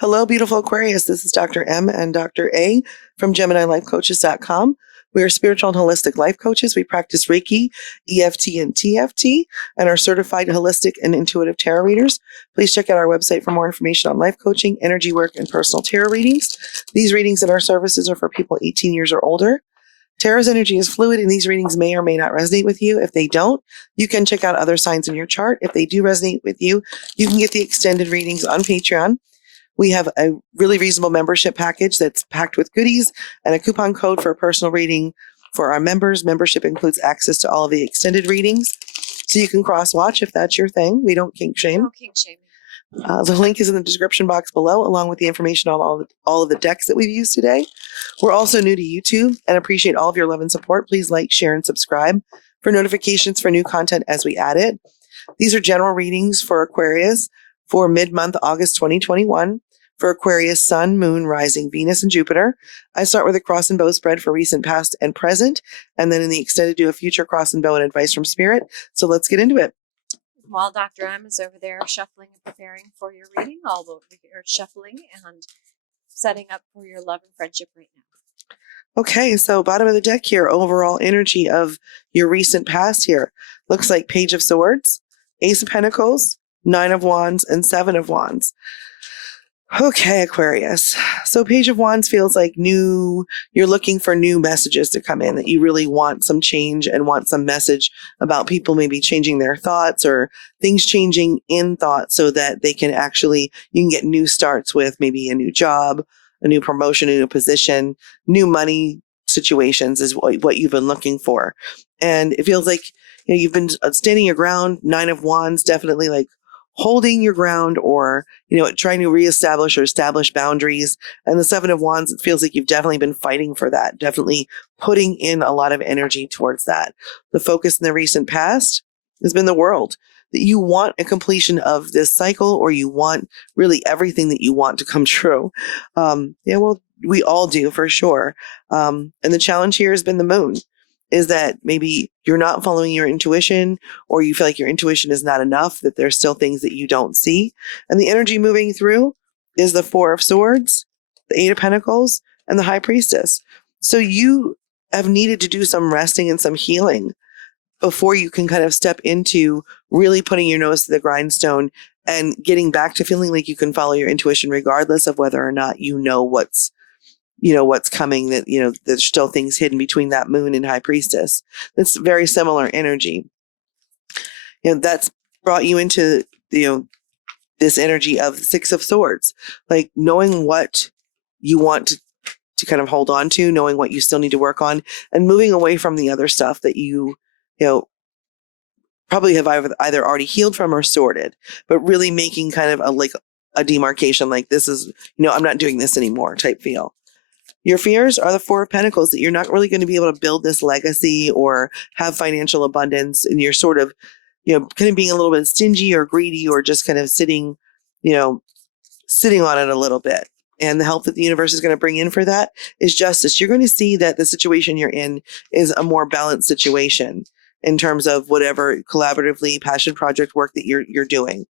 Hello, beautiful Aquarius. This is Dr. M and Dr. A from GeminiLifeCoaches.com. We are spiritual and holistic life coaches. We practice Reiki, EFT, and TFT, and are certified holistic and intuitive tarot readers. Please check out our website for more information on life coaching, energy work, and personal tarot readings. These readings and our services are for people 18 years or older. Tarot's energy is fluid, and these readings may or may not resonate with you. If they don't, you can check out other signs in your chart. If they do resonate with you, you can get the extended readings on Patreon. We have a really reasonable membership package that's packed with goodies and a coupon code for a personal reading for our members. Membership includes access to all of the extended readings, so you can cross-watch if that's your thing. We don't kink shame. No kink shame. The link is in the description box below, along with the information on all of the decks that we've used today. We're also new to YouTube and appreciate all of your love and support. Please like, share, and subscribe for notifications for new content as we add it. These are general readings for Aquarius for mid-month August 2021. For Aquarius, Sun, Moon, Rising, Venus, and Jupiter. I start with a cross and bow spread for recent, past, and present, and then in the extended do a future cross and bow and advice from Spirit. So let's get into it. While Dr. M is over there shuffling and preparing for your reading, Alba over here shuffling and setting up for your love and friendship right now. Okay, so bottom of the deck here, overall energy of your recent past here. Looks like Page of Swords, Ace of Pentacles, Nine of Wands, and Seven of Wands. Okay, Aquarius. So Page of Wands feels like you're looking for new messages to come in, that you really want some change and want some message about people maybe changing their thoughts or things changing in thought so that you can get new starts with maybe a new job, a new promotion, a new position, new money situations is what you've been looking for. And it feels like you've been standing your ground. Nine of Wands, definitely like holding your ground or, trying to reestablish or establish boundaries. And the Seven of Wands, it feels like you've definitely been fighting for that, definitely putting in a lot of energy towards that. The focus in the recent past has been the world, that you want a completion of this cycle, or you want really everything that you want to come true. We all do for sure. And the challenge here has been the moon. Is that maybe you're not following your intuition, or you feel like your intuition is not enough, that there's still things that you don't see. And the energy moving through is the Four of Swords, the Eight of Pentacles, and the High Priestess. So you have needed to do some resting and some healing before you can kind of step into really putting your nose to the grindstone and getting back to feeling like you can follow your intuition regardless of whether or not what's coming, that, there's still things hidden between that moon and High Priestess. That's very similar energy. That's brought you into, this energy of the Six of Swords, like knowing what you want to kind of hold on to, knowing what you still need to work on, and moving away from the other stuff that you probably have either already healed from or sorted, but really making kind of a demarcation, like this is, I'm not doing this anymore type feel. Your fears are the Four of Pentacles, that you're not really going to be able to build this legacy or have financial abundance. And you're sort of, kind of being a little bit stingy or greedy, or just kind of sitting on it a little bit. And the help that the universe is going to bring in for that is justice. You're going to see that the situation you're in is a more balanced situation in terms of whatever collaboratively passion project work that you're doing.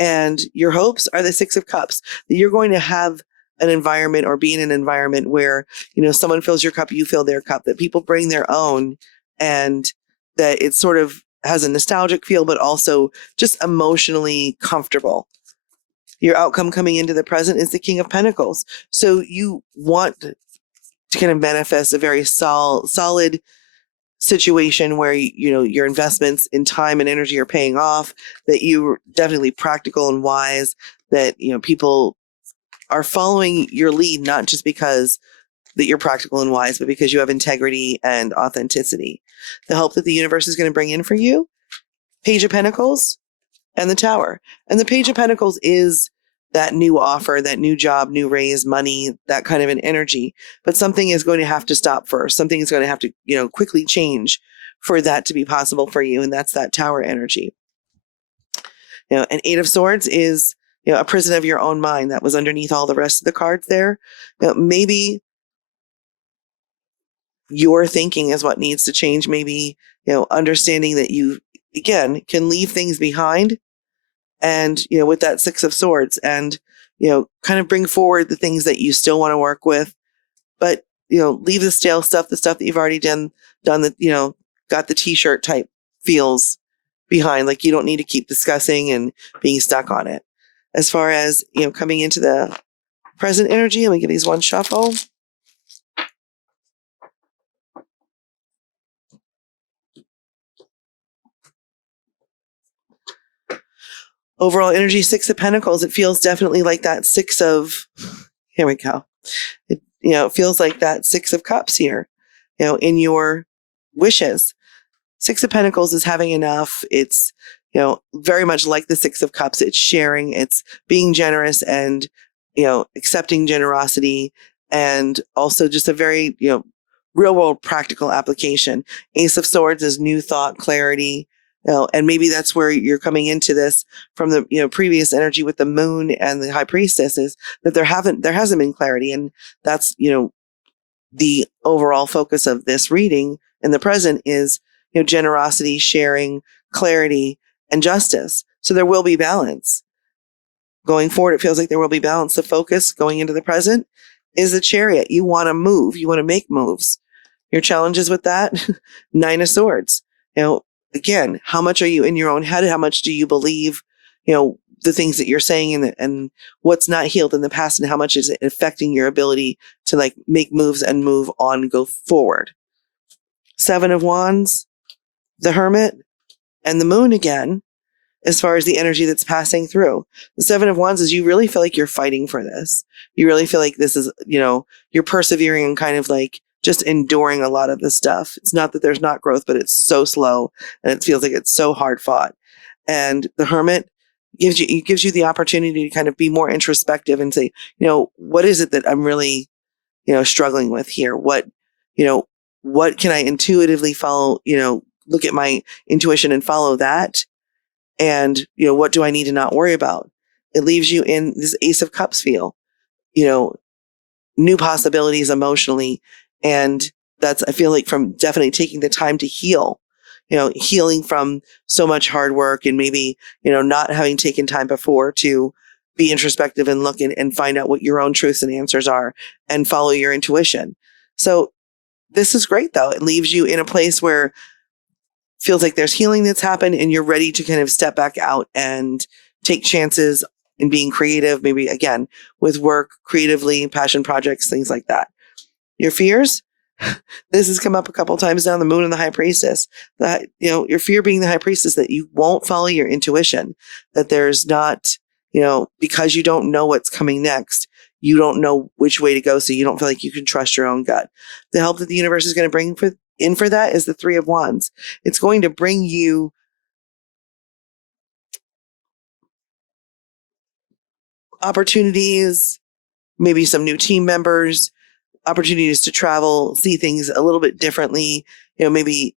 And your hopes are the Six of Cups, that you're going to have an environment or be in an environment where, someone fills your cup, you fill their cup, that people bring their own, and that it sort of has a nostalgic feel, but also just emotionally comfortable. Your outcome coming into the present is the King of Pentacles. So you want to kind of manifest a very solid situation where, your investments in time and energy are paying off, that you're definitely practical and wise, that, people are following your lead, not just because that you're practical and wise, but because you have integrity and authenticity. The help that the universe is going to bring in for you, Page of Pentacles and the Tower. And the Page of Pentacles is that new offer, that new job, new raise, money, that kind of an energy. But something is going to have to stop first. Something is going to have to, quickly change for that to be possible for you. And that's that Tower energy. And Eight of Swords is a prison of your own mind that was underneath all the rest of the cards there. Maybe your thinking is what needs to change. Maybe, understanding that you, again, can leave things behind. And, with that Six of Swords and, kind of bring forward the things that you still want to work with, but, leave the stale stuff, the stuff that you've already done that, got the t-shirt type feels behind. Like, you don't need to keep discussing and being stuck on it. As far as, coming into the present energy, let me give these one shuffle. Overall energy, Six of Pentacles. It feels definitely like that here we go. It feels like that Six of Cups here, in your wishes. Six of Pentacles is having enough. It's, very much like the Six of Cups. It's sharing, it's being generous and, accepting generosity, and also just a very, real world practical application. Ace of Swords is new thought, clarity, and maybe that's where you're coming into this from the, previous energy with the Moon and the High Priestess, is that there hasn't been clarity. And that's, the overall focus of this reading in the present is, generosity, sharing, clarity, and justice. So there will be balance. Going forward, it feels like there will be balance. The focus going into the present is the Chariot. You want to move. You want to make moves. Your challenges with that, Nine of Swords. Again, how much are you in your own head? How much do you believe, the things that you're saying and what's not healed in the past, and how much is it affecting your ability to like make moves and move on, go forward? Seven of Wands, the Hermit, and the Moon again, as far as the energy that's passing through. The Seven of Wands is you really feel like you're fighting for this. You really feel like this is, you're persevering and kind of like just enduring a lot of this stuff. It's not that there's not growth, but it's so slow and it feels like it's so hard fought. And the Hermit gives you the opportunity to kind of be more introspective and say, what is it that I'm really, struggling with here? What can I intuitively follow, look at my intuition and follow that? And, what do I need to not worry about? It leaves you in this Ace of Cups feel, new possibilities emotionally. And that's, I feel like, from definitely taking the time to heal, healing from so much hard work and maybe, not having taken time before to be introspective and look and find out what your own truths and answers are and follow your intuition. So this is great though. It leaves you in a place where feels like there's healing that's happened and you're ready to kind of step back out and take chances in being creative, maybe again with work, creatively, passion projects, things like that. Your fears, this has come up a couple times now, the Moon and the High Priestess, that, your fear being the High Priestess, that you won't follow your intuition, that there's not, because you don't know what's coming next, you don't know which way to go. So you don't feel like you can trust your own gut. The help that the universe is going to bring in for that is the Three of Wands. It's going to bring you opportunities, maybe some new team members, opportunities to travel, see things a little bit differently, maybe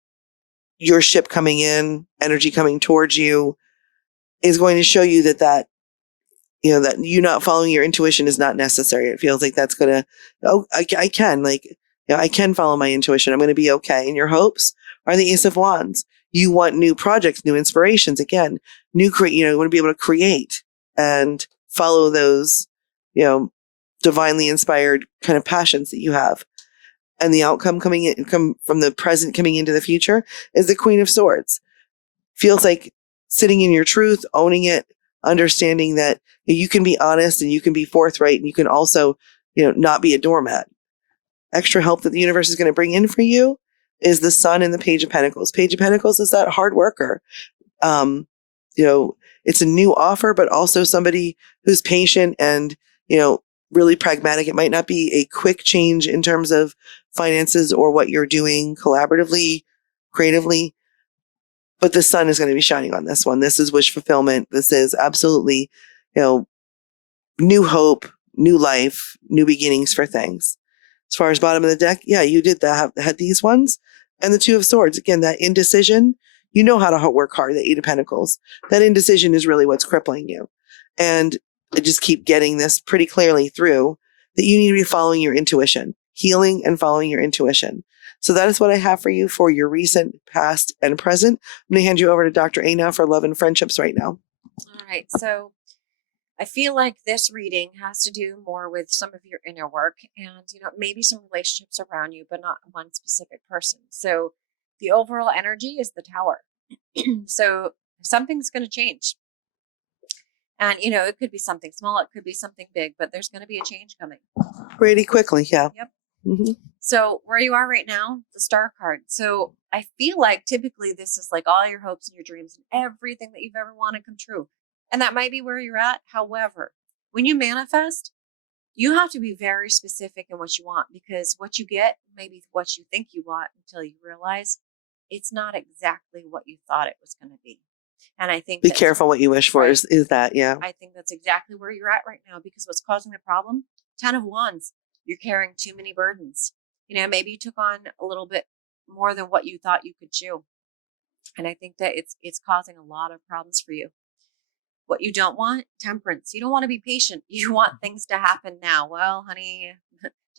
your ship coming in, energy coming towards you is going to show you that you not following your intuition is not necessary. It feels like that's going to, I can, I can follow my intuition. I'm going to be okay. And your hopes are the Ace of Wands. You want new projects, new inspirations, again, you want to be able to create and follow those, divinely inspired kind of passions that you have. And the outcome come from the present coming into the future is the Queen of Swords. Feels like sitting in your truth, owning it, understanding that you can be honest and you can be forthright and you can also, not be a doormat. Extra help that the universe is going to bring in for you is the Sun and the Page of Pentacles. Page of Pentacles is that hard worker. It's a new offer, but also somebody who's patient and, really pragmatic. It might not be a quick change in terms of finances or what you're doing collaboratively, creatively, but the sun is going to be shining on this one. This is wish fulfillment. This is absolutely, new hope, new life, new beginnings for things. As far as bottom of the deck, yeah, you did that, had these ones. And the Two of Swords, again, that indecision, you know how to work hard, the Eight of Pentacles. That indecision is really what's crippling you. And I just keep getting this pretty clearly through that you need to be following your intuition, healing and following your intuition. So that is what I have for you for your recent, past, and present. I'm going to hand you over to Dr. A now for love and friendships right now. All right. So I feel like this reading has to do more with some of your inner work and, maybe some relationships around you, but not one specific person. So the overall energy is the Tower. So something's going to change. And, it could be something small, it could be something big, but there's going to be a change coming. Pretty quickly, yeah. Yep. Mm-hmm. So where you are right now, the Star card. So I feel like typically this is like all your hopes and your dreams and everything that you've ever wanted come true. And that might be where you're at. However, when you manifest, you have to be very specific in what you want, because what you get may be what you think you want until you realize it's not exactly what you thought it was going to be. And I think be careful what you wish for. Right. Is that, yeah. I think that's exactly where you're at right now, because what's causing the problem? 10 of Wands. You're carrying too many burdens. Maybe you took on a little bit more than what you thought you could chew. And I think that it's causing a lot of problems for you. What you don't want, Temperance. You don't want to be patient. You want things to happen now. Well, honey,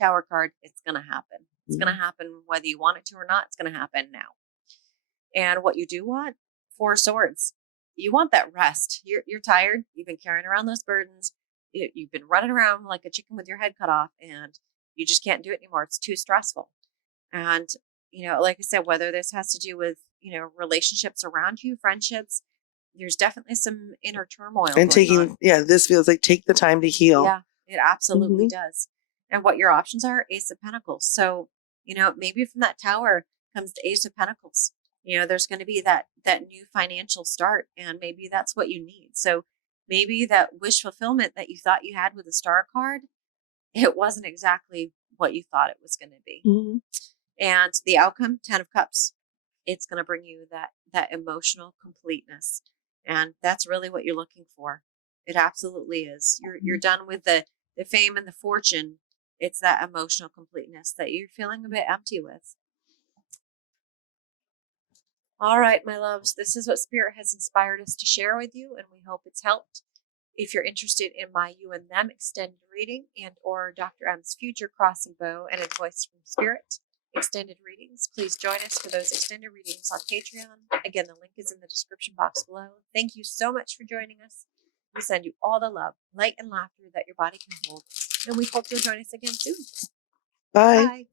Tower card, it's going to happen. It's going to happen whether you want it to or not. It's going to happen now. And what you do want, 4 Swords. You want that rest. You're tired. You've been carrying around those burdens. You've been running around like a chicken with your head cut off, and you just can't do it anymore. It's too stressful. And, like I said, whether this has to do with, relationships around you, friendships, there's definitely some inner turmoil. And going on. This feels like take the time to heal. Yeah, it absolutely does. And what your options are, Ace of Pentacles. So, maybe from that Tower comes the Ace of Pentacles. There's going to be that new financial start, and maybe that's what you need. So maybe that wish fulfillment that you thought you had with the Star card, it wasn't exactly what you thought it was going to be. Mm-hmm. And the outcome, 10 of Cups, it's going to bring you that emotional completeness. And that's really what you're looking for. It absolutely is. You're done with the fame and the fortune. It's that emotional completeness that you're feeling a bit empty with. All right, my loves, this is what Spirit has inspired us to share with you, and we hope it's helped. If you're interested in my You and Them extended reading and or Dr. M's Future Crossing Bow and a Voice from Spirit extended readings, please join us for those extended readings on Patreon. Again, the link is in the description box below. Thank you so much for joining us. We send you all the love, light, and laughter that your body can hold, and we hope you'll join us again soon. Bye. Bye.